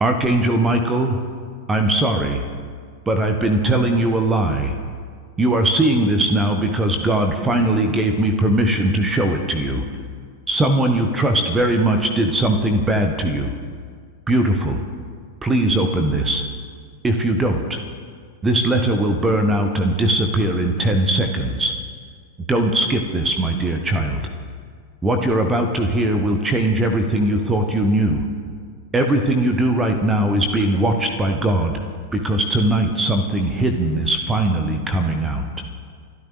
Archangel Michael, I'm sorry, but I've been telling you a lie. You are seeing this now because God finally gave me permission to show it to you. Someone you trust very much did something bad to you. Beautiful. Please open this. If you don't, this letter will burn out and disappear in 10 seconds. Don't skip this, my dear child. What you're about to hear will change everything you thought you knew. Everything you do right now is being watched by God because tonight something hidden is finally coming out.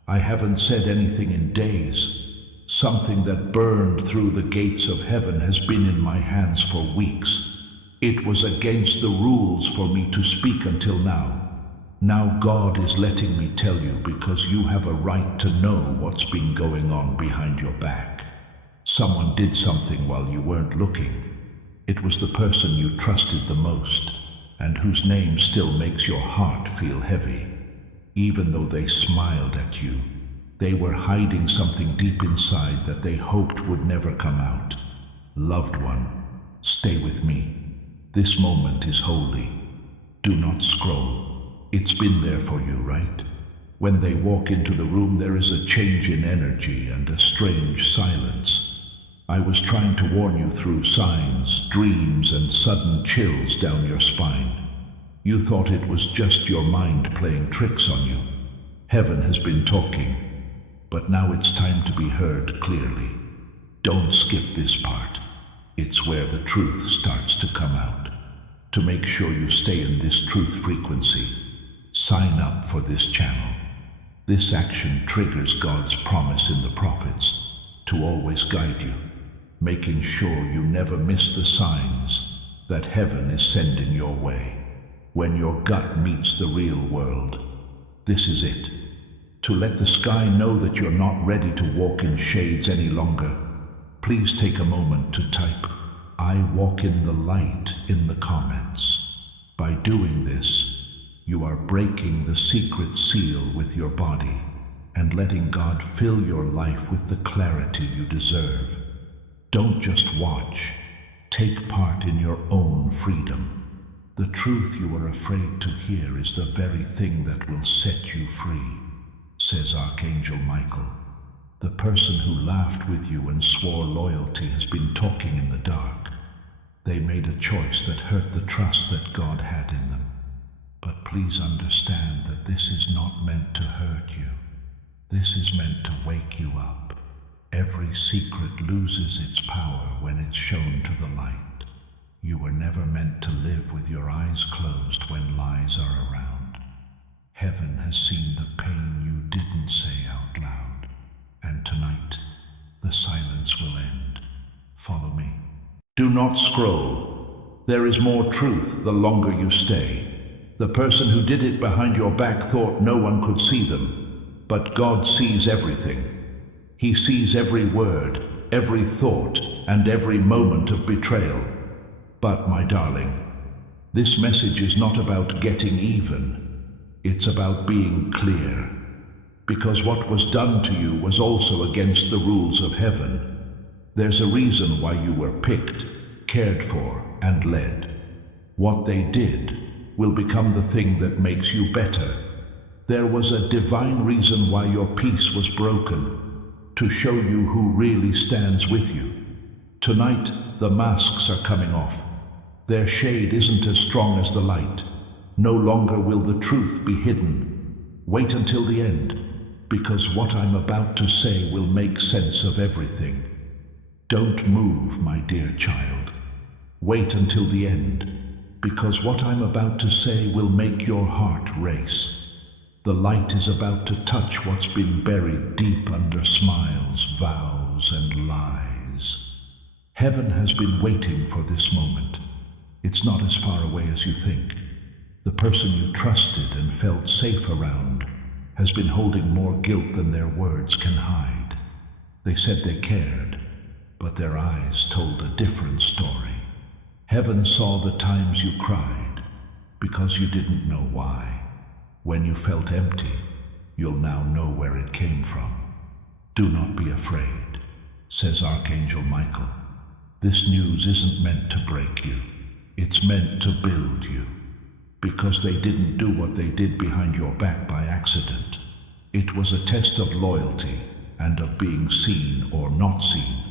I haven't said anything in days. Something that burned through the gates of heaven has been in my hands for weeks. It was against the rules for me to speak until now. Now God is letting me tell you because you have a right to know what's been going on behind your back. Someone did something while you weren't looking. It was the person you trusted the most, and whose name still makes your heart feel heavy. Even though they smiled at you, they were hiding something deep inside that they hoped would never come out. Loved one, stay with me. This moment is holy. Do not scroll. It's been there for you, right? When they walk into the room, there is a change in energy and a strange silence. I was trying to warn you through signs, dreams, and sudden chills down your spine. You thought it was just your mind playing tricks on you. Heaven has been talking, but now it's time to be heard clearly. Don't skip this part. It's where the truth starts to come out. To make sure you stay in this truth frequency, sign up for this channel. This action triggers God's promise in the prophets to always guide you, making sure you never miss the signs that heaven is sending your way. When your gut meets the real world, this is it. To let the sky know that you're not ready to walk in shades any longer, please take a moment to type, "I walk in the light" in the comments. By doing this, you are breaking the secret seal with your body and letting God fill your life with the clarity you deserve. Don't just watch, take part in your own freedom. The truth you are afraid to hear is the very thing that will set you free, says Archangel Michael. The person who laughed with you and swore loyalty has been talking in the dark. They made a choice that hurt the trust that God had in them. But please understand that this is not meant to hurt you. This is meant to wake you up. Every secret loses its power when it's shown to the light. You were never meant to live with your eyes closed when lies are around. Heaven has seen the pain you didn't say out loud. And tonight, the silence will end. Follow me. Do not scroll. There is more truth the longer you stay. The person who did it behind your back thought no one could see them, but God sees everything. He sees every word, every thought, and every moment of betrayal. But, my darling, this message is not about getting even. It's about being clear. Because what was done to you was also against the rules of heaven. There's a reason why you were picked, cared for, and led. What they did will become the thing that makes you better. There was a divine reason why your peace was broken, to show you who really stands with you. Tonight, the masks are coming off. Their shade isn't as strong as the light. No longer will the truth be hidden. Wait until the end, because what I'm about to say will make sense of everything. Don't move, my dear child. Wait until the end, because what I'm about to say will make your heart race. The light is about to touch what's been buried deep under smiles, vows, and lies. Heaven has been waiting for this moment. It's not as far away as you think. The person you trusted and felt safe around has been holding more guilt than their words can hide. They said they cared, but their eyes told a different story. Heaven saw the times you cried because you didn't know why. When you felt empty, you'll now know where it came from. Do not be afraid, says Archangel Michael. This news isn't meant to break you. It's meant to build you, because they didn't do what they did behind your back by accident. It was a test of loyalty and of being seen or not seen.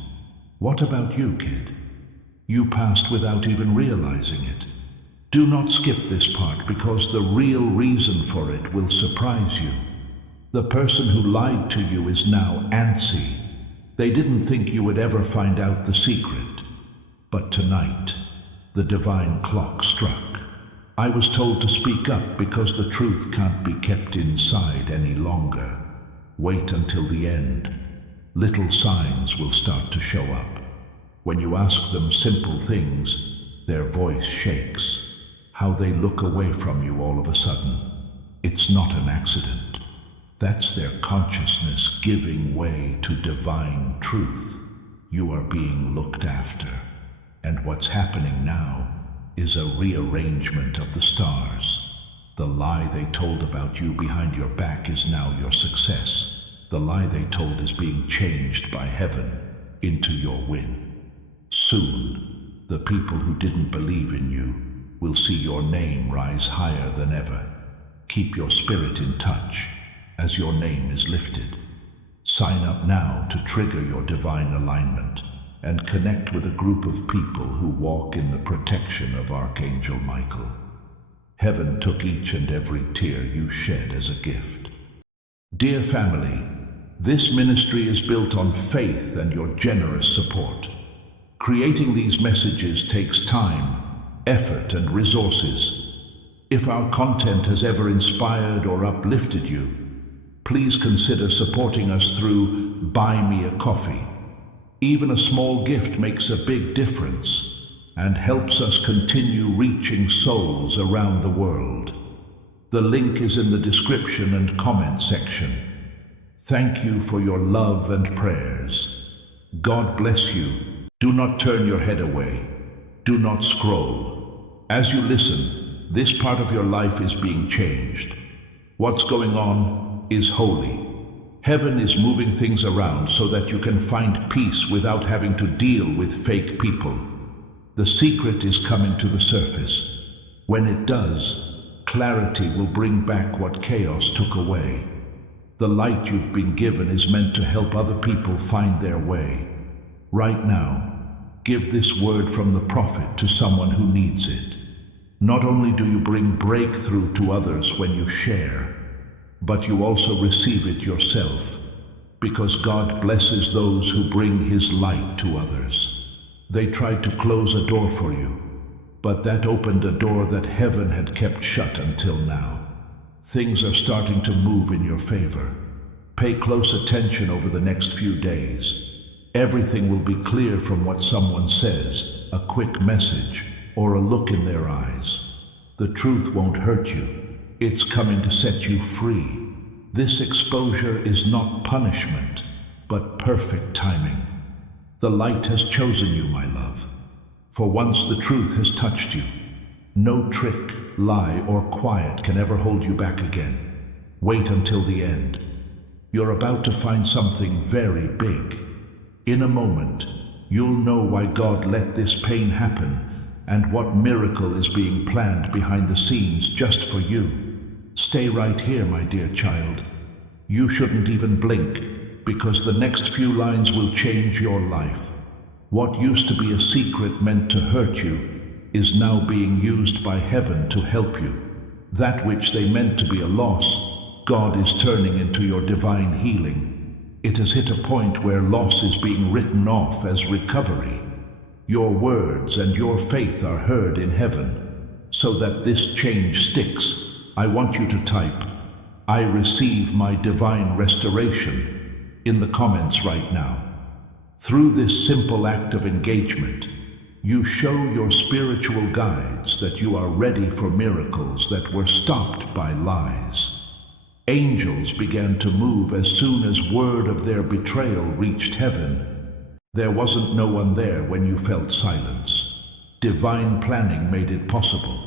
What about you, kid? You passed without even realizing it. Do not skip this part, because the real reason for it will surprise you. The person who lied to you is now antsy. They didn't think you would ever find out the secret. But tonight, the divine clock struck. I was told to speak up because the truth can't be kept inside any longer. Wait until the end. Little signs will start to show up. When you ask them simple things, their voice shakes. How they look away from you all of a sudden. It's not an accident. That's their consciousness giving way to divine truth. You are being looked after. And what's happening now is a rearrangement of the stars. The lie they told about you behind your back is now your success. The lie they told is being changed by heaven into your win. Soon, the people who didn't believe in you will see your name rise higher than ever. Keep your spirit in touch as your name is lifted. Sign up now to trigger your divine alignment and connect with a group of people who walk in the protection of Archangel Michael. Heaven took each and every tear you shed as a gift. Dear family, this ministry is built on faith and your generous support. Creating these messages takes time, effort, and resources. If our content has ever inspired or uplifted you, please consider supporting us through Buy Me a Coffee. Even a small gift makes a big difference and helps us continue reaching souls around the world. The link is in the description and comment section. Thank you for your love and prayers. God bless you. Do not turn your head away. Do not scroll. As you listen, this part of your life is being changed. What's going on is holy. Heaven is moving things around so that you can find peace without having to deal with fake people. The secret is coming to the surface. When it does, clarity will bring back what chaos took away. The light you've been given is meant to help other people find their way. Right now, give this word from the prophet to someone who needs it. Not only do you bring breakthrough to others when you share, but you also receive it yourself, because God blesses those who bring His light to others. They tried to close a door for you, but that opened a door that heaven had kept shut until now. Things are starting to move in your favor. Pay close attention over the next few days. Everything will be clear from what someone says, a quick message, or a look in their eyes. The truth won't hurt you. It's coming to set you free. This exposure is not punishment, but perfect timing. The light has chosen you, my love. For once the truth has touched you, no trick, lie, or quiet can ever hold you back again. Wait until the end. You're about to find something very big. In a moment, you'll know why God let this pain happen and what miracle is being planned behind the scenes just for you. Stay right here, my dear child. You shouldn't even blink, because the next few lines will change your life. What used to be a secret meant to hurt you is now being used by heaven to help you. That which they meant to be a loss, God is turning into your divine healing. It has hit a point where loss is being written off as recovery. Your words and your faith are heard in heaven. So that this change sticks, I want you to type, "I receive my divine restoration," in the comments right now. Through this simple act of engagement, you show your spiritual guides that you are ready for miracles that were stopped by lies. Angels began to move as soon as word of their betrayal reached heaven. There wasn't no one there when you felt silence. Divine planning made it possible.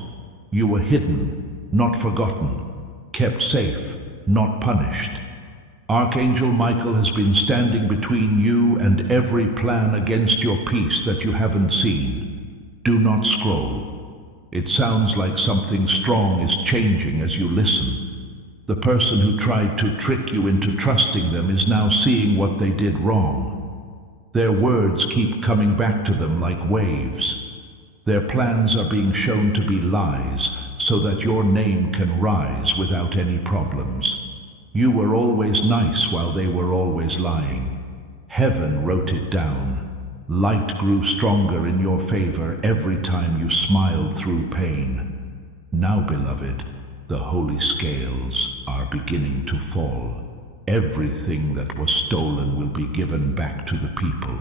You were hidden, not forgotten, kept safe, not punished. Archangel Michael has been standing between you and every plan against your peace that you haven't seen. Do not scroll. It sounds like something strong is changing as you listen. The person who tried to trick you into trusting them is now seeing what they did wrong. Their words keep coming back to them like waves. Their plans are being shown to be lies so that your name can rise without any problems. You were always nice while they were always lying. Heaven wrote it down. Light grew stronger in your favor every time you smiled through pain. Now, beloved, the holy scales are beginning to fall. Everything that was stolen will be given back to the people.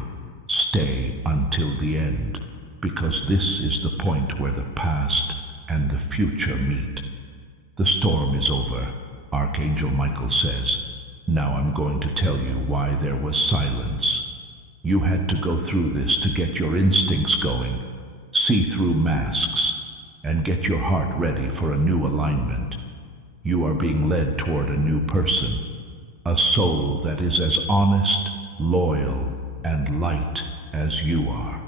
Stay until the end, because this is the point where the past and the future meet. The storm is over, Archangel Michael says. Now I'm going to tell you why there was silence. You had to go through this to get your instincts going, see through masks, and get your heart ready for a new alignment. You are being led toward a new person, a soul that is as honest, loyal, and light as you are.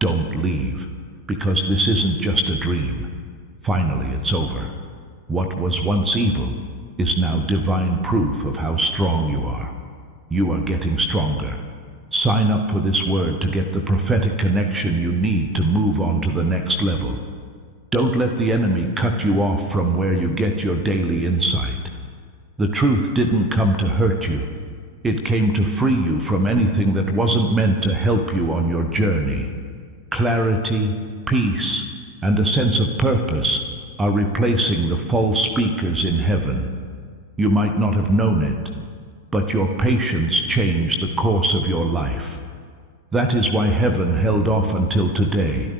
Don't leave, because this isn't just a dream. Finally, it's over. What was once evil is now divine proof of how strong you are. You are getting stronger. Sign up for this word to get the prophetic connection you need to move on to the next level. Don't let the enemy cut you off from where you get your daily insight. The truth didn't come to hurt you. It came to free you from anything that wasn't meant to help you on your journey. Clarity, peace, and a sense of purpose are replacing the false speakers in heaven. You might not have known it, but your patience changed the course of your life. That is why heaven held off until today,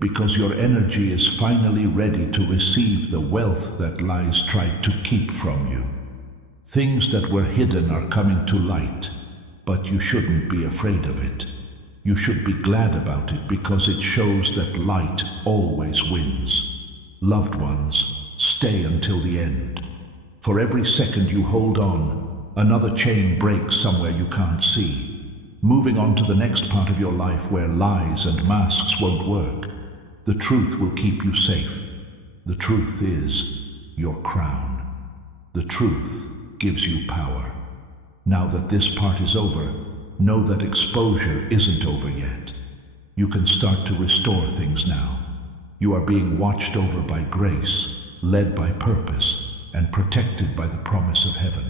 because your energy is finally ready to receive the wealth that lies tried to keep from you. Things that were hidden are coming to light, but you shouldn't be afraid of it. You should be glad about it because it shows that light always wins. Loved ones, stay until the end. For every second you hold on, another chain breaks somewhere you can't see, moving on to the next part of your life where lies and masks won't work. The truth will keep you safe. The truth is your crown. The truth gives you power. Now that this part is over, know that exposure isn't over yet. You can start to restore things now. You are being watched over by grace, led by purpose, and protected by the promise of heaven.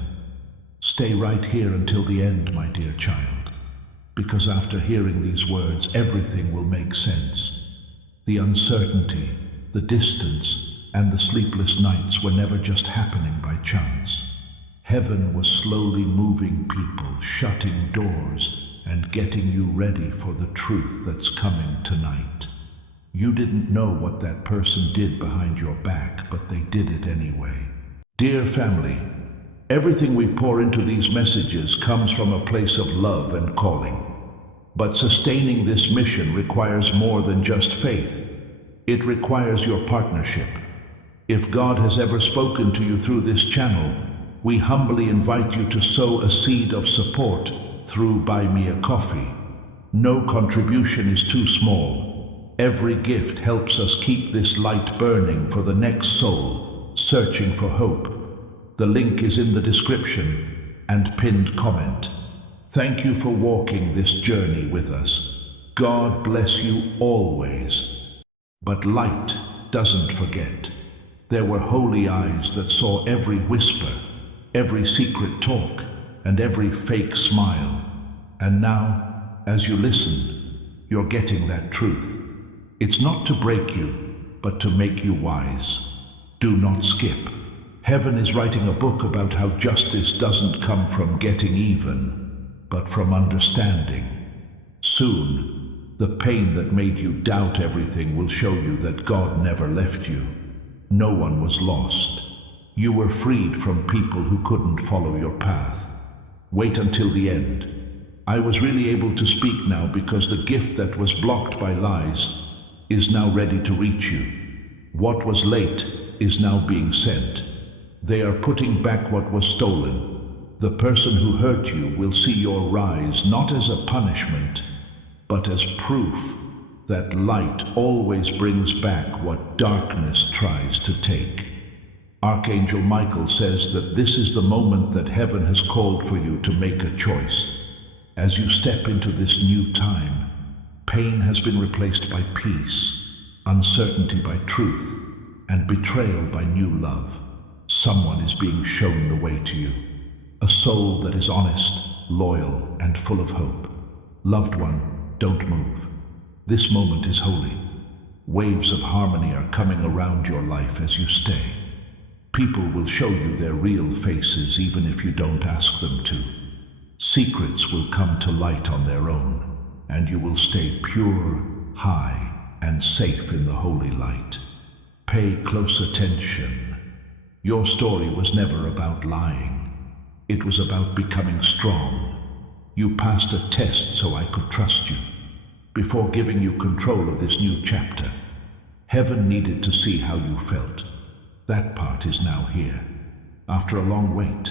Stay right here until the end, my dear child, because after hearing these words, everything will make sense. The uncertainty, the distance, and the sleepless nights were never just happening by chance. Heaven was slowly moving people, shutting doors, and getting you ready for the truth that's coming tonight. You didn't know what that person did behind your back, but they did it anyway. Dear family, everything we pour into these messages comes from a place of love and calling. But sustaining this mission requires more than just faith. It requires your partnership. If God has ever spoken to you through this channel, we humbly invite you to sow a seed of support through Buy Me a Coffee. No contribution is too small. Every gift helps us keep this light burning for the next soul searching for hope. The link is in the description and pinned comment. Thank you for walking this journey with us. God bless you always. But light doesn't forget. There were holy eyes that saw every whisper, every secret talk, and every fake smile. And now, as you listen, you're getting that truth. It's not to break you, but to make you wise. Do not skip. Heaven is writing a book about how justice doesn't come from getting even, but from understanding. Soon, the pain that made you doubt everything will show you that God never left you. No one was lost. You were freed from people who couldn't follow your path. Wait until the end. I was really able to speak now because the gift that was blocked by lies is now ready to reach you. What was late is now being sent. They are putting back what was stolen. The person who hurt you will see your rise not as a punishment, but as proof that light always brings back what darkness tries to take. Archangel Michael says that this is the moment that heaven has called for you to make a choice. As you step into this new time, pain has been replaced by peace, uncertainty by truth, and betrayal by new love. Someone is being shown the way to you, a soul that is honest, loyal, and full of hope. Loved one, don't move. This moment is holy. Waves of harmony are coming around your life as you stay. People will show you their real faces even if you don't ask them to. Secrets will come to light on their own, and you will stay pure, high, and safe in the holy light. Pay close attention. Your story was never about lying. It was about becoming strong. You passed a test so I could trust you. Before giving you control of this new chapter, heaven needed to see how you felt. That part is now here. After a long wait,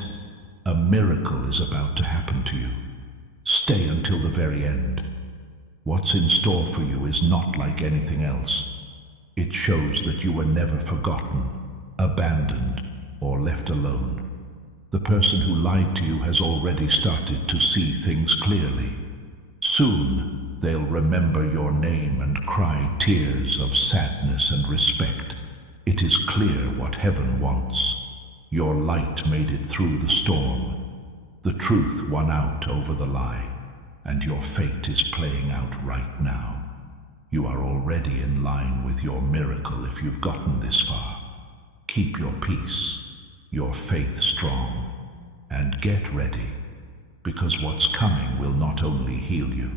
a miracle is about to happen to you. Stay until the very end. What's in store for you is not like anything else. It shows that you were never forgotten, abandoned, or left alone. The person who lied to you has already started to see things clearly. Soon, they'll remember your name and cry tears of sadness and respect. It is clear what heaven wants. Your light made it through the storm. The truth won out over the lie, and your fate is playing out right now. You are already in line with your miracle if you've gotten this far. Keep your peace, your faith strong, and get ready, because what's coming will not only heal you,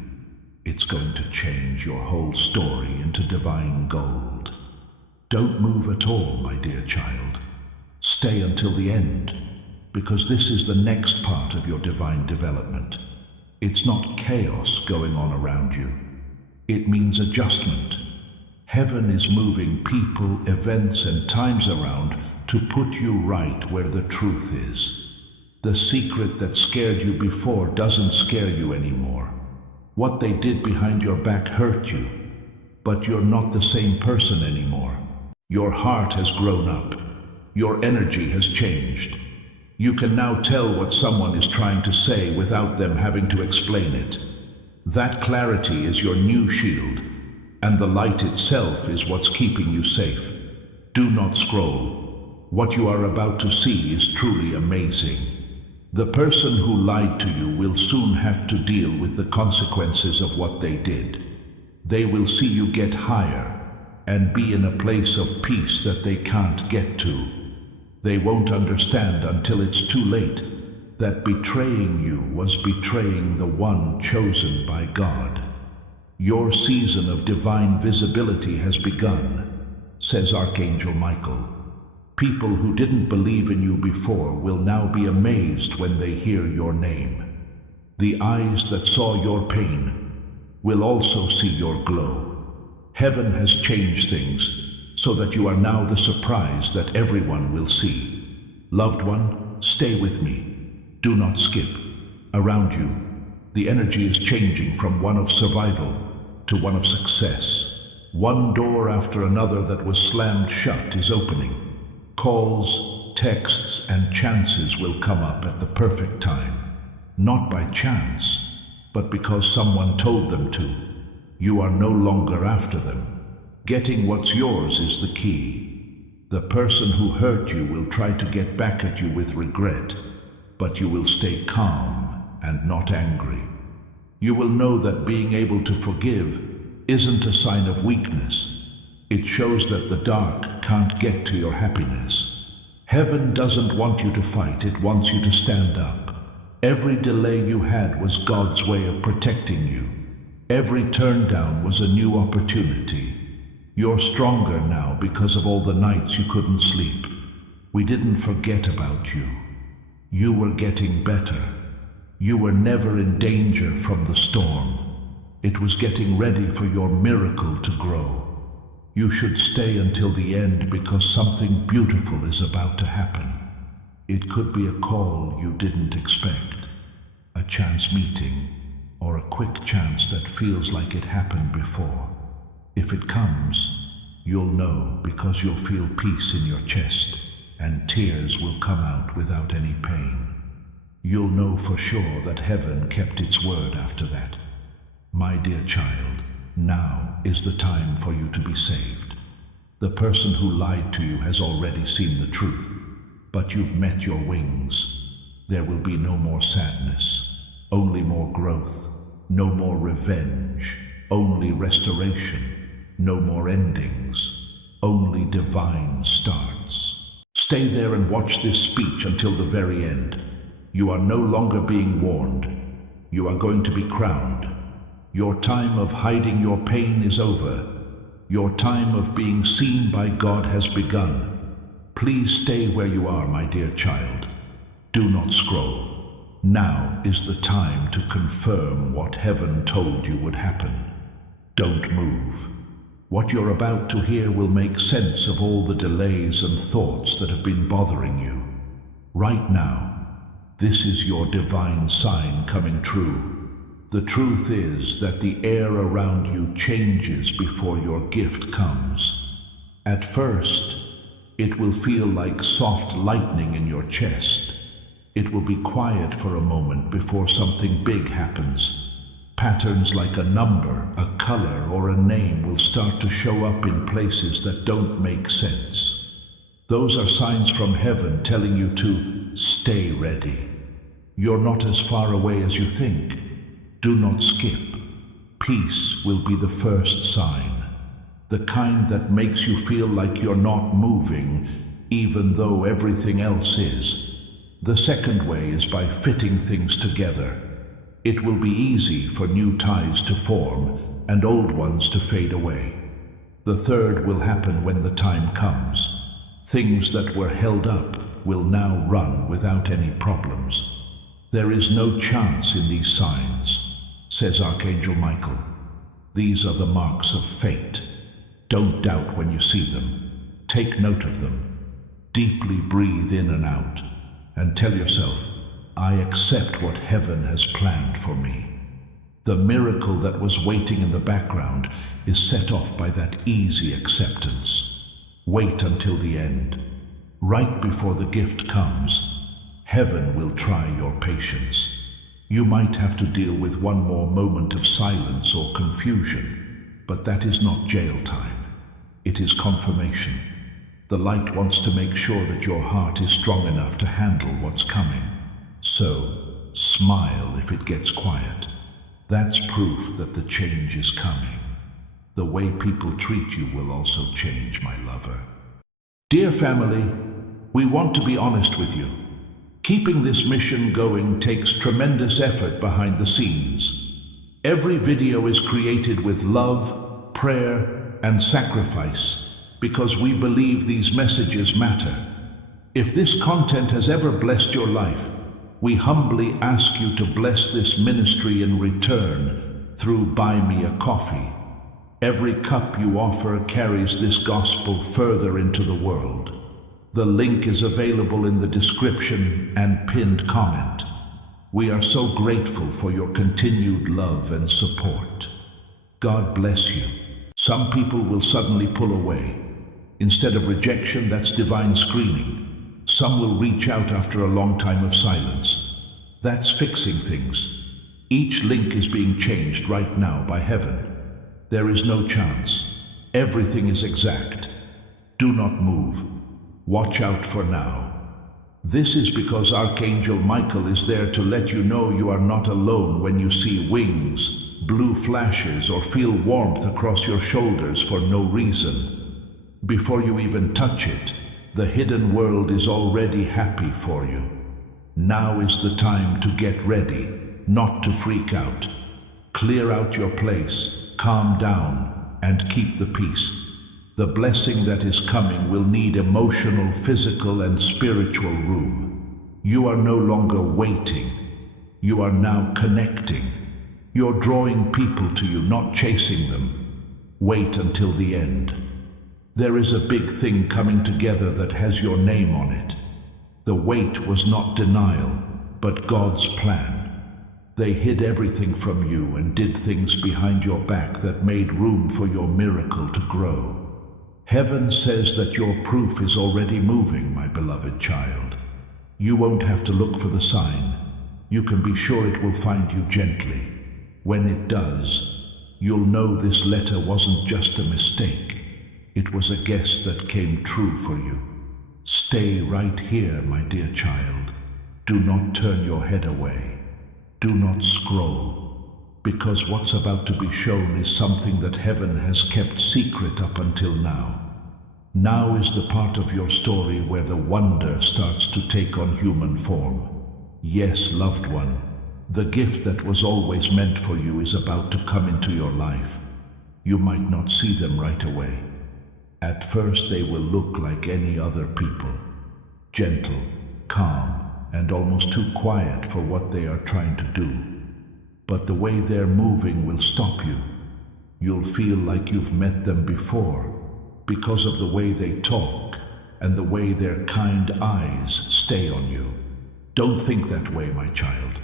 it's going to change your whole story into divine gold. Don't move at all, my dear child. Stay until the end, because this is the next part of your divine development. It's not chaos going on around you. It means adjustment. Heaven is moving people, events, and times around to put you right where the truth is. The secret that scared you before doesn't scare you anymore. What they did behind your back hurt you, but you're not the same person anymore. Your heart has grown up. Your energy has changed. You can now tell what someone is trying to say without them having to explain it. That clarity is your new shield, and the light itself is what's keeping you safe. Do not scroll. What you are about to see is truly amazing. The person who lied to you will soon have to deal with the consequences of what they did. They will see you get higher and be in a place of peace that they can't get to. They won't understand until it's too late that betraying you was betraying the one chosen by God. Your season of divine visibility has begun, says Archangel Michael. People who didn't believe in you before will now be amazed when they hear your name. The eyes that saw your pain will also see your glow. Heaven has changed things so that you are now the surprise that everyone will see. Loved one, stay with me. Do not skip. Around you, the energy is changing from one of survival to one of success. One door after another that was slammed shut is opening. Calls, texts, and chances will come up at the perfect time. Not by chance, but because someone told them to. You are no longer after them. Getting what's yours is the key. The person who hurt you will try to get back at you with regret, but you will stay calm and not angry. You will know that being able to forgive isn't a sign of weakness. It shows that the dark can't get to your happiness. Heaven doesn't want you to fight, it wants you to stand up. Every delay you had was God's way of protecting you. Every turn down was a new opportunity. You're stronger now because of all the nights you couldn't sleep. We didn't forget about you. You were getting better. You were never in danger from the storm. It was getting ready for your miracle to grow. You should stay until the end because something beautiful is about to happen. It could be a call you didn't expect, a chance meeting, or a quick chance that feels like it happened before. If it comes, you'll know because you'll feel peace in your chest and tears will come out without any pain. You'll know for sure that heaven kept its word after that. My dear child, now is the time for you to be saved. The person who lied to you has already seen the truth, but you've met your wings. There will be no more sadness, only more growth, no more revenge, only restoration, no more endings, only divine starts. Stay there and watch this speech until the very end. You are no longer being warned. You are going to be crowned. Your time of hiding your pain is over. Your time of being seen by God has begun. Please stay where you are, my dear child. Do not scroll. Now is the time to confirm what heaven told you would happen. Don't move. What you're about to hear will make sense of all the delays and thoughts that have been bothering you. Right now, this is your divine sign coming true. The truth is that the air around you changes before your gift comes. At first, it will feel like soft lightning in your chest. It will be quiet for a moment before something big happens. Patterns like a number, a color, or a name will start to show up in places that don't make sense. Those are signs from heaven telling you to stay ready. You're not as far away as you think. Do not skip. Peace will be the first sign, the kind that makes you feel like you're not moving, even though everything else is. The second way is by fitting things together. It will be easy for new ties to form and old ones to fade away. The third will happen when the time comes. Things that were held up will now run without any problems. There is no chance in these signs, says Archangel Michael. These are the marks of fate. Don't doubt when you see them. Take note of them. Deeply breathe in and out, and tell yourself, I accept what heaven has planned for me. The miracle that was waiting in the background is set off by that easy acceptance. Wait until the end. Right before the gift comes, heaven will try your patience. You might have to deal with one more moment of silence or confusion, but that is not jail time. It is confirmation. The light wants to make sure that your heart is strong enough to handle what's coming. So, smile if it gets quiet. That's proof that the change is coming. The way people treat you will also change, my lover. Dear family, we want to be honest with you. Keeping this mission going takes tremendous effort behind the scenes. Every video is created with love, prayer, and sacrifice because we believe these messages matter. If this content has ever blessed your life, we humbly ask you to bless this ministry in return through Buy Me a Coffee. Every cup you offer carries this gospel further into the world. The link is available in the description and pinned comment. We are so grateful for your continued love and support. God bless you. Some people will suddenly pull away. Instead of rejection, that's divine screening. Some will reach out after a long time of silence. That's fixing things. Each link is being changed right now by heaven. There is no chance. Everything is exact. Do not move. Watch out for now. This is because Archangel Michael is there to let you know you are not alone when you see wings, blue flashes, or feel warmth across your shoulders for no reason. Before you even touch it, the hidden world is already happy for you. Now is the time to get ready, not to freak out. Clear out your place, calm down, and keep the peace. The blessing that is coming will need emotional, physical, and spiritual room. You are no longer waiting. You are now connecting. You're drawing people to you, not chasing them. Wait until the end. There is a big thing coming together that has your name on it. The wait was not denial, but God's plan. They hid everything from you and did things behind your back that made room for your miracle to grow. Heaven says that your proof is already moving, my beloved child. You won't have to look for the sign. You can be sure it will find you gently. When it does, you'll know this letter wasn't just a mistake. It was a guess that came true for you. Stay right here, my dear child. Do not turn your head away. Do not scroll, because what's about to be shown is something that heaven has kept secret up until now. Now is the part of your story where the wonder starts to take on human form. Yes, loved one, the gift that was always meant for you is about to come into your life. You might not see them right away. At first they will look like any other people, gentle, calm, and almost too quiet for what they are trying to do. But the way they're moving will stop you. You'll feel like you've met them before because of the way they talk and the way their kind eyes stay on you. Don't think that way, my child.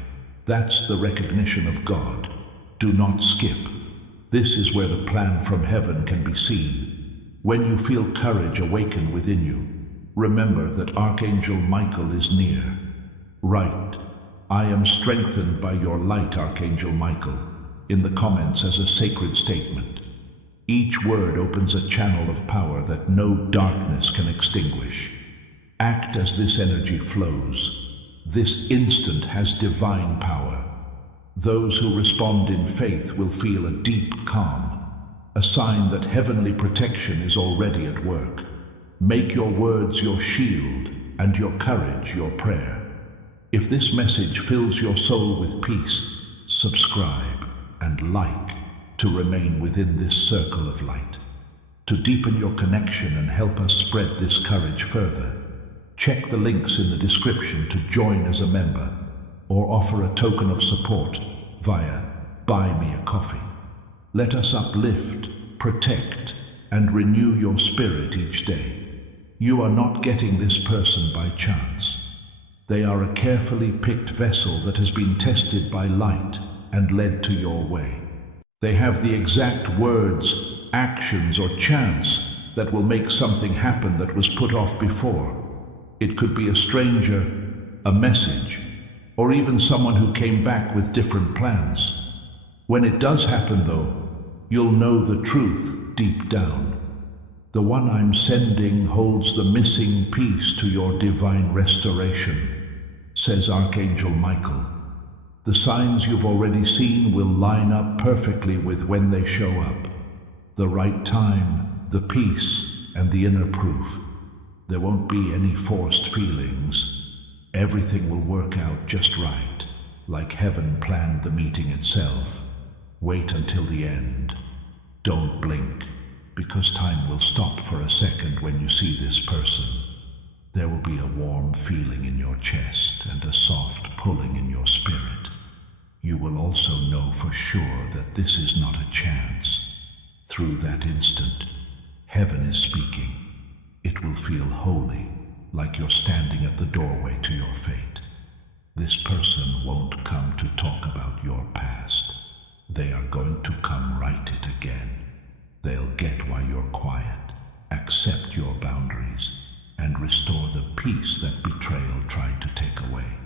That's the recognition of God. Do not skip. This is where the plan from heaven can be seen. When you feel courage awaken within you, remember that Archangel Michael is near. Write, "I am strengthened by your light, Archangel Michael," in the comments as a sacred statement. Each word opens a channel of power that no darkness can extinguish. Act as this energy flows. This instant has divine power. Those who respond in faith will feel a deep calm, a sign that heavenly protection is already at work. Make your words your shield and your courage your prayer. If this message fills your soul with peace, subscribe and like to remain within this circle of light. To deepen your connection and help us spread this courage further, check the links in the description to join as a member or offer a token of support via Buy Me a Coffee. Let us uplift, protect, and renew your spirit each day. You are not getting this person by chance. They are a carefully picked vessel that has been tested by light and led to your way. They have the exact words, actions, or chance that will make something happen that was put off before. It could be a stranger, a message, or even someone who came back with different plans. When it does happen, though, you'll know the truth deep down. The one I'm sending holds the missing piece to your divine restoration, says Archangel Michael. The signs you've already seen will line up perfectly with when they show up. The right time, the peace, and the inner proof. There won't be any forced feelings. Everything will work out just right, like heaven planned the meeting itself. Wait until the end. Don't blink, because time will stop for a second when you see this person. There will be a warm feeling in your chest and a soft pulling in your spirit. You will also know for sure that this is not a chance. Through that instant, heaven is speaking. It will feel holy, like you're standing at the doorway to your fate. This person won't come to talk about your past. They are going to come write it again. They'll get why you're quiet, accept your boundaries, and restore the peace that betrayal tried to take away.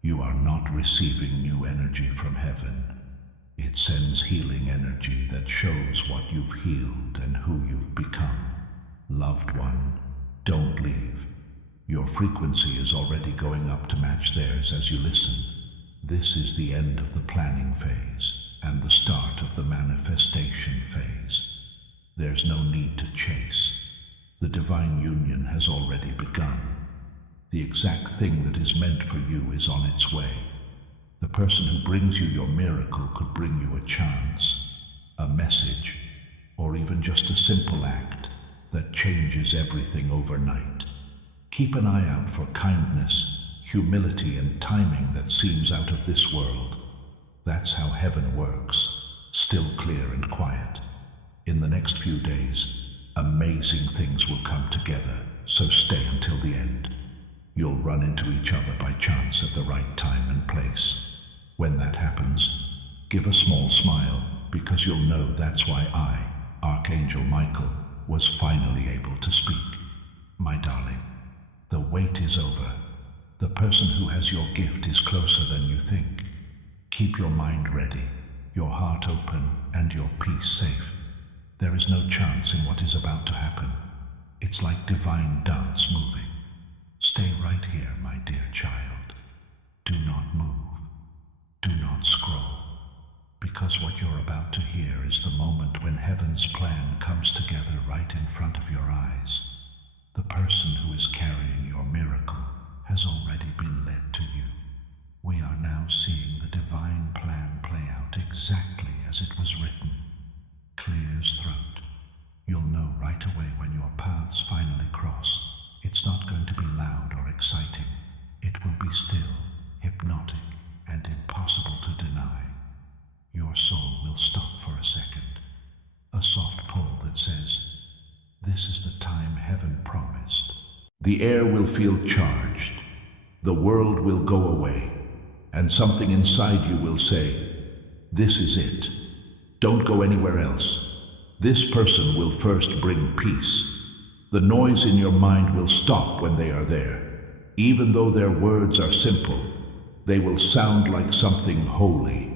You are not receiving new energy from heaven. It sends healing energy that shows what you've healed and who you've become. Loved one, don't leave. Your frequency is already going up to match theirs as you listen. This is the end of the planning phase and the start of the manifestation phase. There's no need to chase. The divine union has already begun. The exact thing that is meant for you is on its way. The person who brings you your miracle could bring you a chance, a message, or even just a simple act that changes everything overnight. Keep an eye out for kindness, humility, and timing that seems out of this world. That's how heaven works, still clear and quiet. In the next few days, amazing things will come together, so stay until the end. You'll run into each other by chance at the right time and place. When that happens, give a small smile, because you'll know that's why I, Archangel Michael, was finally able to speak. My darling, the wait is over. The person who has your gift is closer than you think. Keep your mind ready, your heart open, and your peace safe. There is no chance in what is about to happen. It's like divine dance moving. Stay right here, my dear child. Do not move. Do not scroll. Because what you're about to hear is the moment when heaven's plan comes together right in front of your eyes. The person who is carrying your miracle has already been led to you. We are now seeing the divine plan play out exactly as it was written. Clear as throat. You'll know right away when your paths finally cross. It's not going to be loud or exciting. It will be still, hypnotic, and impossible to deny. Your soul will stop for a second. A soft pull that says, "This is the time heaven promised." The air will feel charged. The world will go away. And something inside you will say, "This is it. Don't go anywhere else." This person will first bring peace. The noise in your mind will stop when they are there. Even though their words are simple, they will sound like something holy.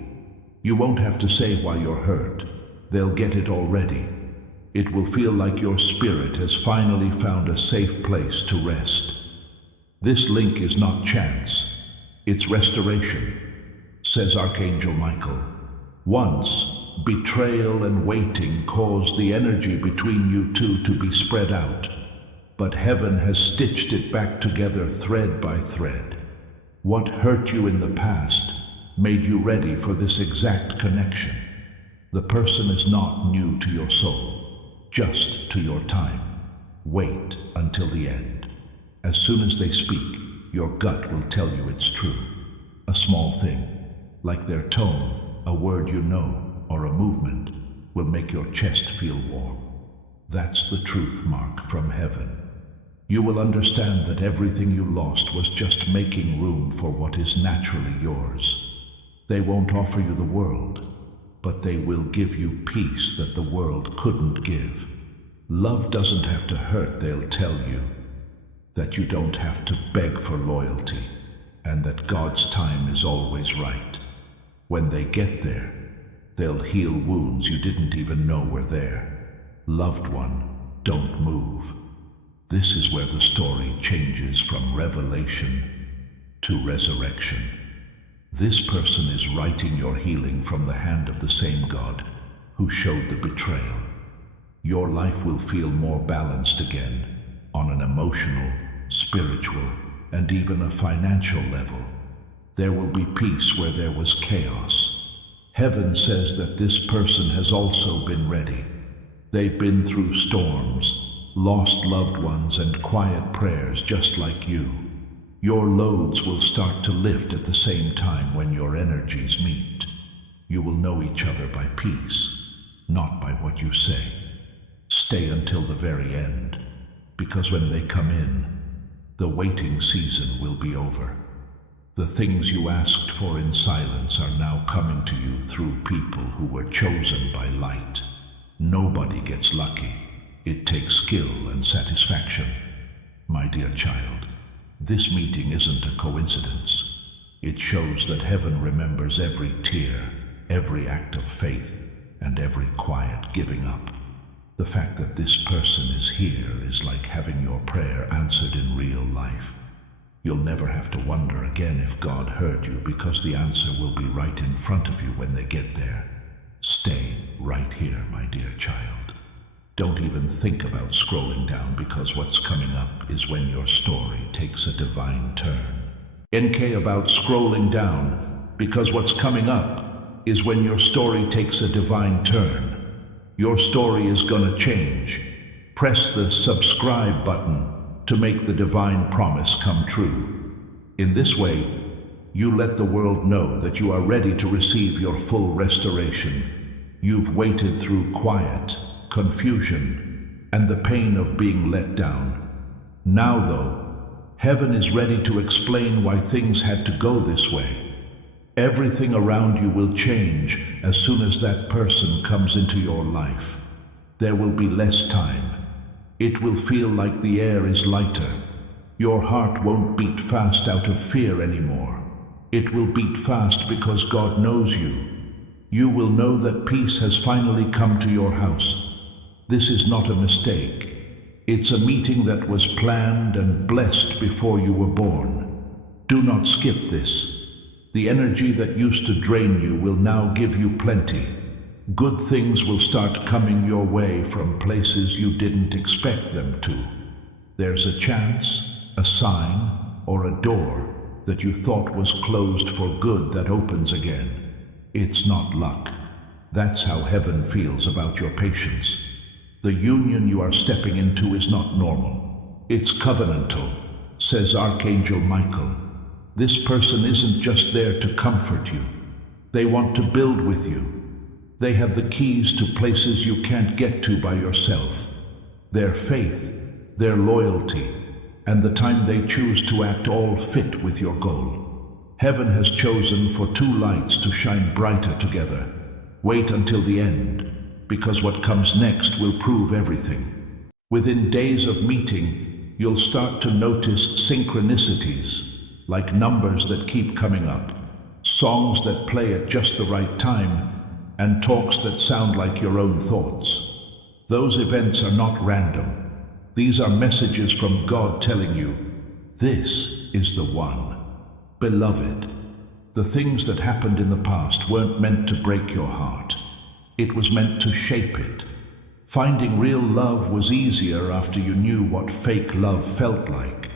You won't have to say why you're hurt. They'll get it already. It will feel like your spirit has finally found a safe place to rest. This link is not chance. It's restoration, says Archangel Michael. Once, betrayal and waiting caused the energy between you two to be spread out, but heaven has stitched it back together thread by thread. What hurt you in the past made you ready for this exact connection. The person is not new to your soul, just to your time. Wait until the end. As soon as they speak, your gut will tell you it's true. A small thing, like their tone, a word you know, or a movement, will make your chest feel warm. That's the truth mark from heaven. You will understand that everything you lost was just making room for what is naturally yours. They won't offer you the world, but they will give you peace that the world couldn't give. Love doesn't have to hurt, they'll tell you. That you don't have to beg for loyalty, and that God's time is always right. When they get there, they'll heal wounds you didn't even know were there. Loved one, don't move. This is where the story changes from revelation to resurrection. This person is writing your healing from the hand of the same God who showed the betrayal. Your life will feel more balanced again, on an emotional, spiritual, and even a financial level. There will be peace where there was chaos. Heaven says that this person has also been ready. They've been through storms, lost loved ones, and quiet prayers just like you. Your loads will start to lift at the same time when your energies meet. You will know each other by peace, not by what you say. Stay until the very end, because when they come in, the waiting season will be over. The things you asked for in silence are now coming to you through people who were chosen by light. Nobody gets lucky. It takes skill and satisfaction. My dear child, this meeting isn't a coincidence. It shows that heaven remembers every tear, every act of faith, and every quiet giving up. The fact that this person is here is like having your prayer answered in real life. You'll never have to wonder again if God heard you, because the answer will be right in front of you when they get there. Stay right here, my dear child. Don't even think about scrolling down, because what's coming up is when your story takes a divine turn. NK about scrolling down, because what's coming up is when your story takes a divine turn. Your story is gonna change. Press the subscribe button to make the divine promise come true. In this way, you let the world know that you are ready to receive your full restoration. You've waited through quiet, confusion, and the pain of being let down. Now, though, heaven is ready to explain why things had to go this way. Everything around you will change as soon as that person comes into your life. There will be less time. It will feel like the air is lighter. Your heart won't beat fast out of fear anymore. It will beat fast because God knows you. You will know that peace has finally come to your house. This is not a mistake. It's a meeting that was planned and blessed before you were born. Do not skip this. The energy that used to drain you will now give you plenty. Good things will start coming your way from places you didn't expect them to. There's a chance, a sign, or a door that you thought was closed for good that opens again. It's not luck. That's how heaven feels about your patience. The union you are stepping into is not normal. It's covenantal, says Archangel Michael. This person isn't just there to comfort you. They want to build with you. They have the keys to places you can't get to by yourself. Their faith, their loyalty, and the time they choose to act all fit with your goal. Heaven has chosen for two lights to shine brighter together. Wait until the end, because what comes next will prove everything. Within days of meeting, you'll start to notice synchronicities, like numbers that keep coming up, songs that play at just the right time, and talks that sound like your own thoughts. Those events are not random. These are messages from God telling you, this is the one. Beloved, the things that happened in the past weren't meant to break your heart. It was meant to shape it. Finding real love was easier after you knew what fake love felt like.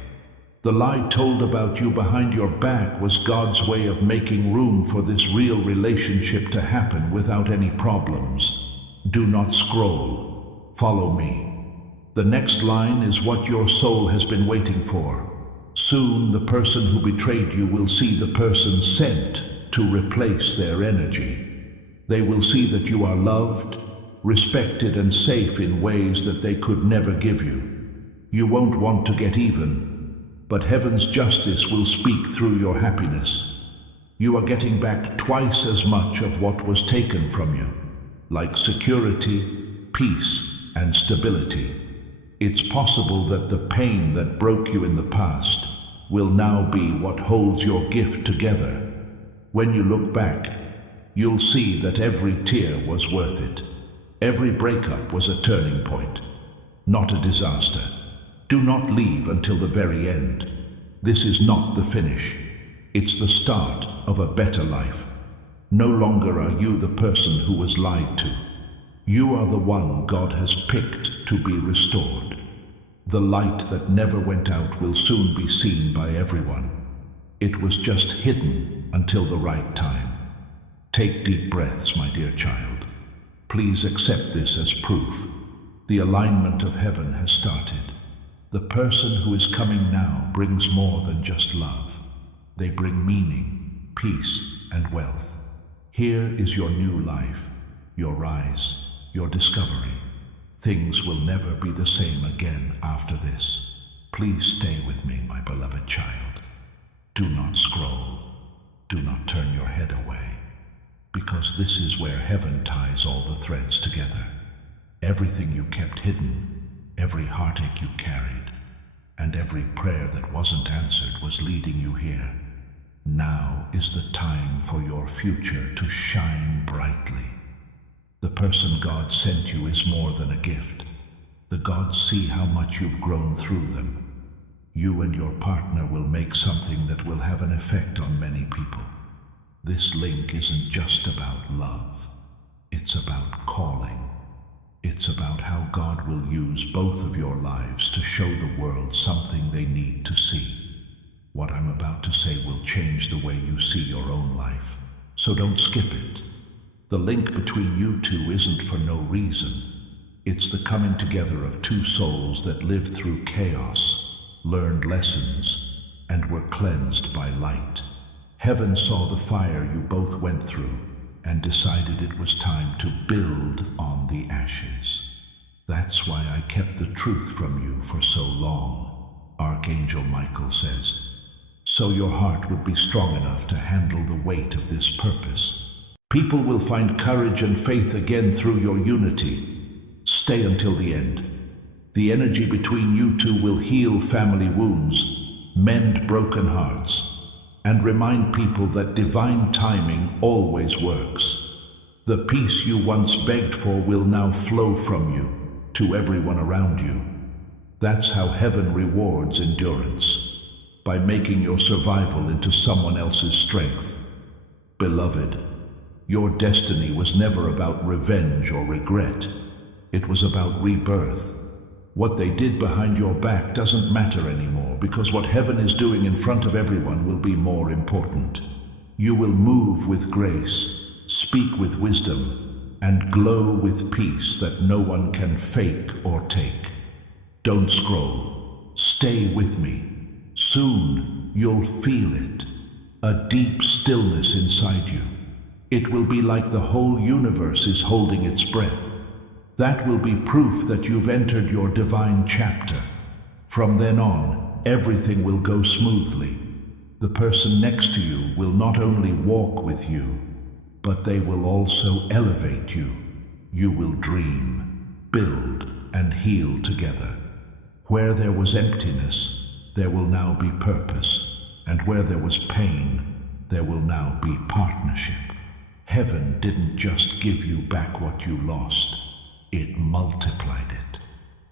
The lie told about you behind your back was God's way of making room for this real relationship to happen without any problems. Do not scroll. Follow me. The next line is what your soul has been waiting for. Soon the person who betrayed you will see the person sent to replace their energy. They will see that you are loved, respected, and safe in ways that they could never give you. You won't want to get even, but heaven's justice will speak through your happiness. You are getting back twice as much of what was taken from you, like security, peace, and stability. It's possible that the pain that broke you in the past will now be what holds your gift together. When you look back, you'll see that every tear was worth it. Every breakup was a turning point, not a disaster. Do not leave until the very end. This is not the finish. It's the start of a better life. No longer are you the person who was lied to. You are the one God has picked to be restored. The light that never went out will soon be seen by everyone. It was just hidden until the right time. Take deep breaths, my dear child. Please accept this as proof. The alignment of heaven has started. The person who is coming now brings more than just love. They bring meaning, peace, and wealth. Here is your new life, your rise, your discovery. Things will never be the same again after this. Please stay with me, my beloved child. Do not scroll. Do not turn your head away, because this is where heaven ties all the threads together. Everything you kept hidden, every heartache you carried, and every prayer that wasn't answered was leading you here. Now is the time for your future to shine brightly. The person God sent you is more than a gift. The gods see how much you've grown through them. You and your partner will make something that will have an effect on many people. This link isn't just about love. It's about calling. It's about how God will use both of your lives to show the world something they need to see. What I'm about to say will change the way you see your own life, so don't skip it. The link between you two isn't for no reason. It's the coming together of two souls that lived through chaos, learned lessons, and were cleansed by light. Heaven saw the fire you both went through and decided it was time to build on the ashes. That's why I kept the truth from you for so long, Archangel Michael says. so your heart would be strong enough to handle the weight of this purpose. People will find courage and faith again through your unity. Stay until the end. The energy between you two will heal family wounds, mend broken hearts, and remind people that divine timing always works. The peace you once begged for will now flow from you to everyone around you. That's how heaven rewards endurance, by making your survival into someone else's strength. Beloved, your destiny was never about revenge or regret. It was about rebirth. What they did behind your back doesn't matter anymore, because what heaven is doing in front of everyone will be more important. You will move with grace, speak with wisdom, and glow with peace that no one can fake or take. Don't scroll. Stay with me. Soon you'll feel it, a deep stillness inside you. It will be like the whole universe is holding its breath. That will be proof that you've entered your divine chapter. From then on, everything will go smoothly. The person next to you will not only walk with you, but they will also elevate you. You will dream, build, and heal together. Where there was emptiness, there will now be purpose, and where there was pain, there will now be partnership. Heaven didn't just give you back what you lost, it multiplied it.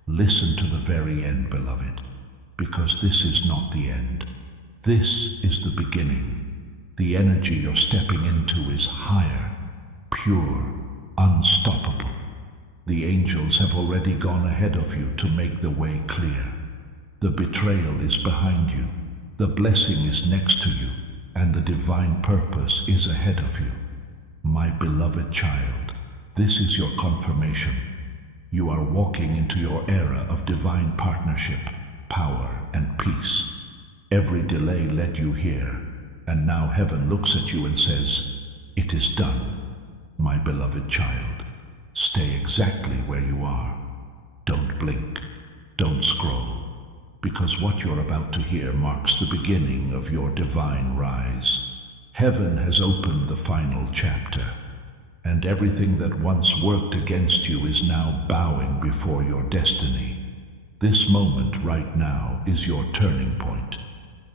Listen to the very end, beloved, because this is not the end. This is the beginning. The energy you're stepping into is higher, pure, unstoppable. The angels have already gone ahead of you to make the way clear. The betrayal is behind you, the blessing is next to you, and the divine purpose is ahead of you. My beloved child, this is your confirmation. You are walking into your era of divine partnership, power, and peace. Every delay led you here, and now heaven looks at you and says, "It is done." My beloved child, stay exactly where you are. Don't blink, don't scroll, because what you're about to hear marks the beginning of your divine rise. Heaven has opened the final chapter, and everything that once worked against you is now bowing before your destiny. This moment right now is your turning point.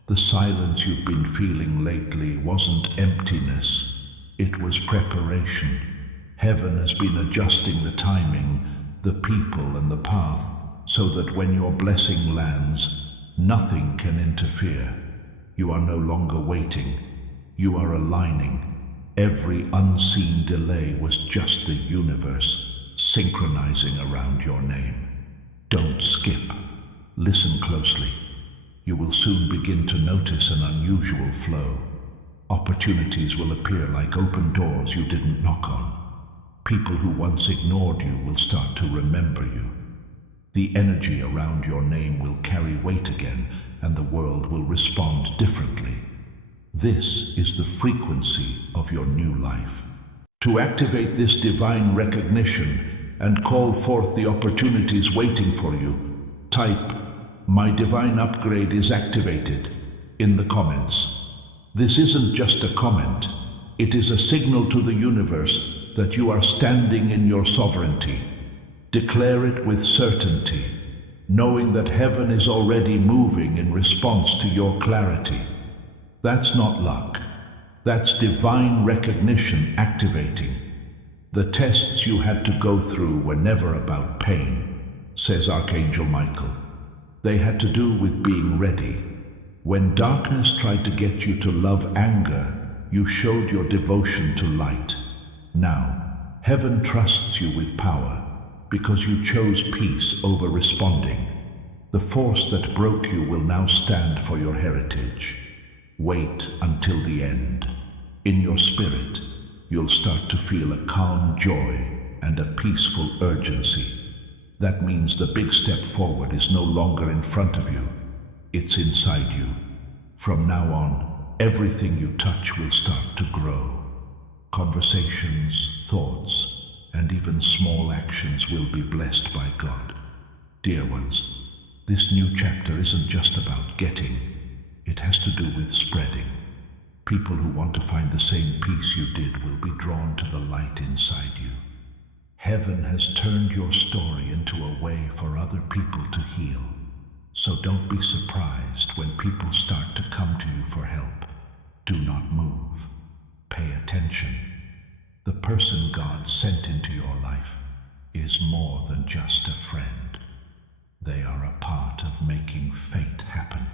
The silence you've been feeling lately wasn't emptiness, it was preparation. Heaven has been adjusting the timing, the people, and the path, so that when your blessing lands, nothing can interfere. You are no longer waiting, you are aligning. Every unseen delay was just the universe synchronizing around your name. Don't skip. Listen closely. You will soon begin to notice an unusual flow. Opportunities will appear like open doors you didn't knock on. People who once ignored you will start to remember you. The energy around your name will carry weight again, and the world will respond differently. This is the frequency of your new life. To activate this divine recognition and call forth the opportunities waiting for you, type, "My divine upgrade is activated," in the comments. This isn't just a comment, it is a signal to the universe that you are standing in your sovereignty. Declare it with certainty, knowing that heaven is already moving in response to your clarity. That's not luck. That's divine recognition activating. The tests you had to go through were never about pain, says Archangel Michael. They had to do with being ready. When darkness tried to get you to love anger, you showed your devotion to light. Now, heaven trusts you with power because you chose peace over responding. The force that broke you will now stand for your heritage. Wait until the end. In your spirit, you'll start to feel a calm joy and a peaceful urgency. That means the big step forward is no longer in front of you, it's inside you. From now on, everything you touch will start to grow. Conversations, thoughts, and even small actions will be blessed by God. Dear ones, this new chapter isn't just about getting, It has to do with spreading. People who want to find the same peace you did will be drawn to the light inside you. Heaven has turned your story into a way for other people to heal. So don't be surprised when people start to come to you for help. Do not move. Pay attention. The person God sent into your life is more than just a friend. They are a part of making fate happen.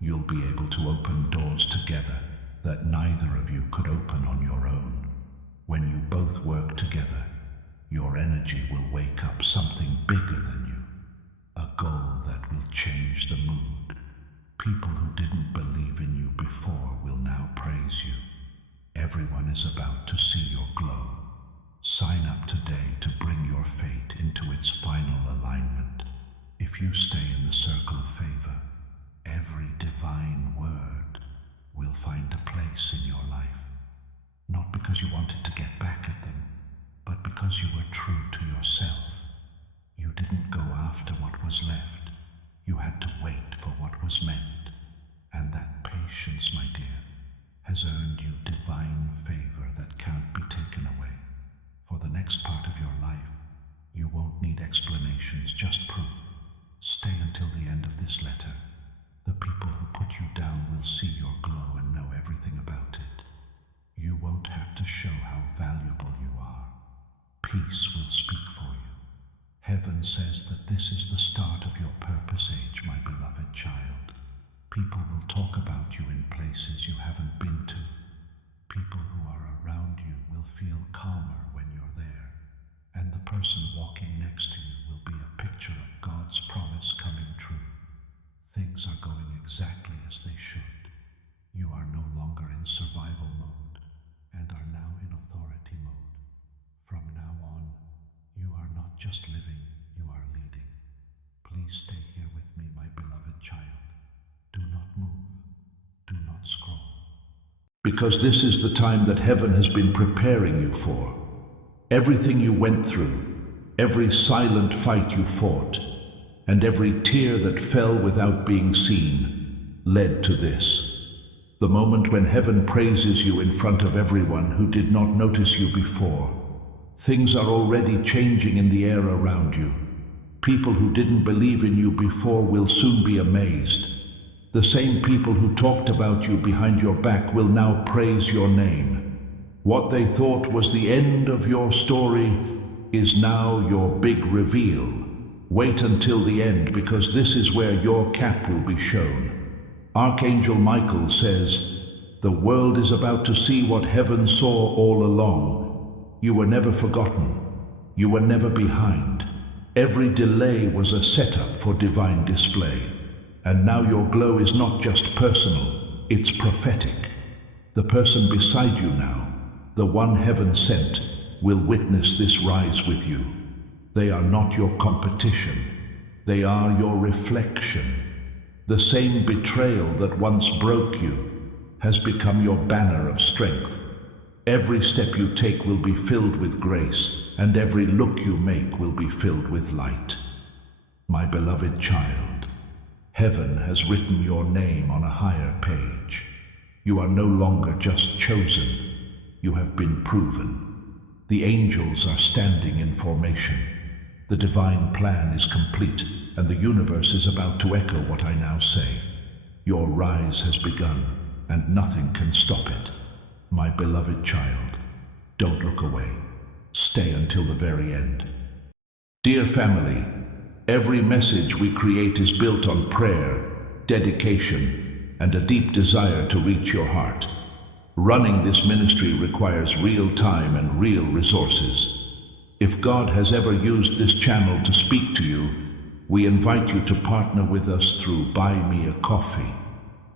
You'll be able to open doors together that neither of you could open on your own. When you both work together, your energy will wake up something bigger than you, a goal that will change the mood. People who didn't believe in you before will now praise you. Everyone is about to see your glow. Sign up today to bring your fate into its final alignment. If you stay in the circle of favor, every divine word will find a place in your life. Not because you wanted to get back at them, but because you were true to yourself. You didn't go after what was left. You had to wait for what was meant. And that patience, my dear, has earned you divine favor that can't be taken away. For the next part of your life, you won't need explanations, just proof. Stay until the end of this letter. The people who put you down will see your glow and know everything about it. You won't have to show how valuable you are. Peace will speak for you. Heaven says that this is the start of your purpose age, my beloved child. People will talk about you in places you haven't been to. People who are around you will feel calmer when you're there. And the person walking next to you will be a picture of God's promise coming true. Things are going exactly as they should. You are no longer in survival mode and are now in authority mode. From now on, you are not just living, you are leading. Please stay here with me, my beloved child. Do not move. Do not scroll. Because this is the time that heaven has been preparing you for. Everything you went through, every silent fight you fought, and every tear that fell without being seen, led to this. The moment when heaven praises you in front of everyone who did not notice you before. Things are already changing in the air around you. People who didn't believe in you before will soon be amazed. The same people who talked about you behind your back will now praise your name. What they thought was the end of your story is now your big reveal. Wait until the end, because this is where your cap will be shown. Archangel Michael says, "The world is about to see what heaven saw all along. You were never forgotten. You were never behind. Every delay was a setup for divine display. And now your glow is not just personal, it's prophetic. The person beside you now, the one heaven sent, will witness this rise with you. They are not your competition. They are your reflection. The same betrayal that once broke you has become your banner of strength. Every step you take will be filled with grace, and every look you make will be filled with light. My beloved child, heaven has written your name on a higher page. You are no longer just chosen. You have been proven. The angels are standing in formation. The divine plan is complete, and the universe is about to echo what I now say. Your rise has begun, and nothing can stop it. My beloved child, don't look away. Stay until the very end. Dear family, every message we create is built on prayer, dedication, and a deep desire to reach your heart. Running this ministry requires real time and real resources. If God has ever used this channel to speak to you, we invite you to partner with us through Buy Me a Coffee.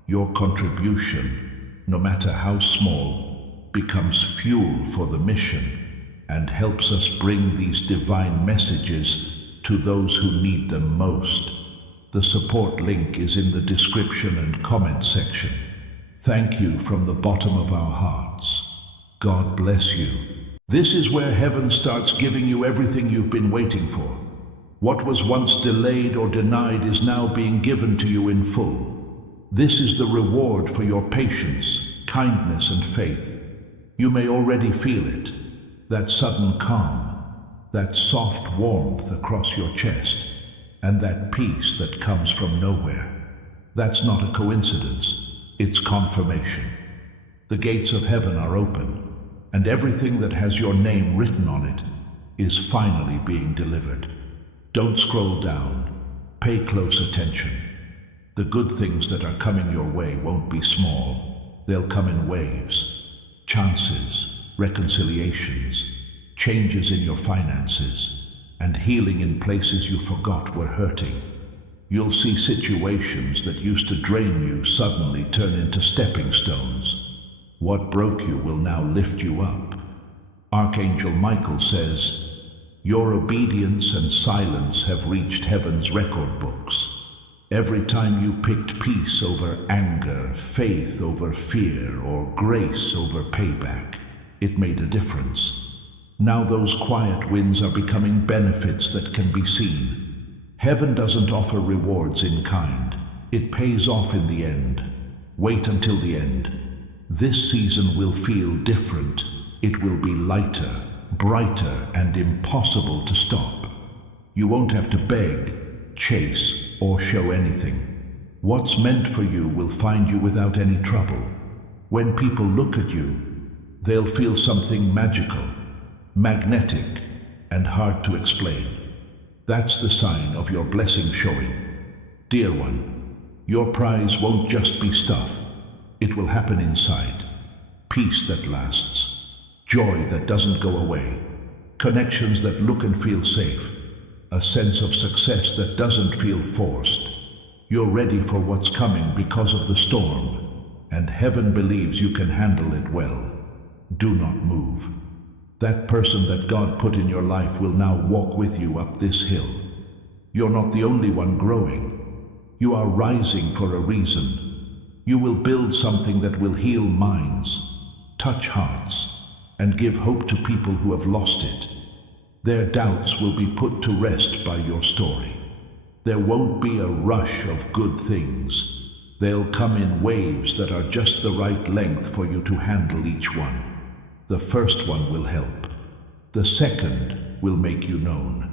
Your contribution, no matter how small, becomes fuel for the mission and helps us bring these divine messages to those who need them most. The support link is in the description and comment section. Thank you from the bottom of our hearts. God bless you. This is where heaven starts giving you everything you've been waiting for. What was once delayed or denied is now being given to you in full. This is the reward for your patience, kindness, and faith. You may already feel it, that sudden calm, that soft warmth across your chest, and that peace that comes from nowhere. That's not a coincidence, it's confirmation. The gates of heaven are open, and everything that has your name written on it is finally being delivered. Don't scroll down, pay close attention. The good things that are coming your way won't be small. They'll come in waves. Chances, reconciliations, changes in your finances, and healing in places you forgot were hurting. You'll see situations that used to drain you suddenly turn into stepping stones. What broke you will now lift you up. Archangel Michael says, your obedience and silence have reached heaven's record books. Every time you picked peace over anger, faith over fear, or grace over payback, it made a difference. Now those quiet wins are becoming benefits that can be seen. Heaven doesn't offer rewards in kind. It pays off in the end. Wait until the end. This season will feel different. It will be lighter, brighter, and impossible to stop. You won't have to beg, chase, or show anything. What's meant for you will find you without any trouble. When people look at you, they'll feel something magical, magnetic, and hard to explain. That's the sign of your blessing showing. Dear one, your prize won't just be stuff. It will happen inside. Peace that lasts, joy that doesn't go away, connections that look and feel safe, a sense of success that doesn't feel forced. You're ready for what's coming because of the storm, and heaven believes you can handle it well. Do not move. That person that God put in your life will now walk with you up this hill. You're not the only one growing. You are rising for a reason. You will build something that will heal minds, touch hearts, and give hope to people who have lost it. Their doubts will be put to rest by your story. There won't be a rush of good things. They'll come in waves that are just the right length for you to handle each one. The first one will help. The second will make you known.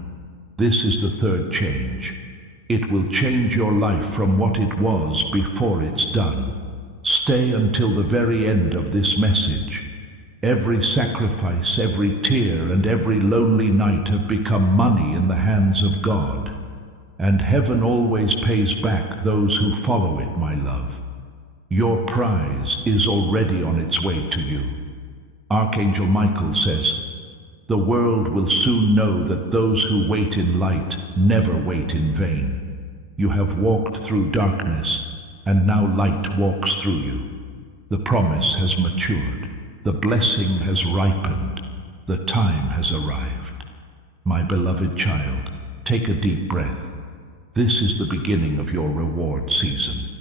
This is the third change. It will change your life from what it was before it's done. Stay until the very end of this message. Every sacrifice, every tear, and every lonely night have become money in the hands of God. And heaven always pays back those who follow it, my love. Your prize is already on its way to you. Archangel Michael says, the world will soon know that those who wait in light never wait in vain. You have walked through darkness, and now light walks through you. The promise has matured. The blessing has ripened. The time has arrived. My beloved child, take a deep breath. This is the beginning of your reward season.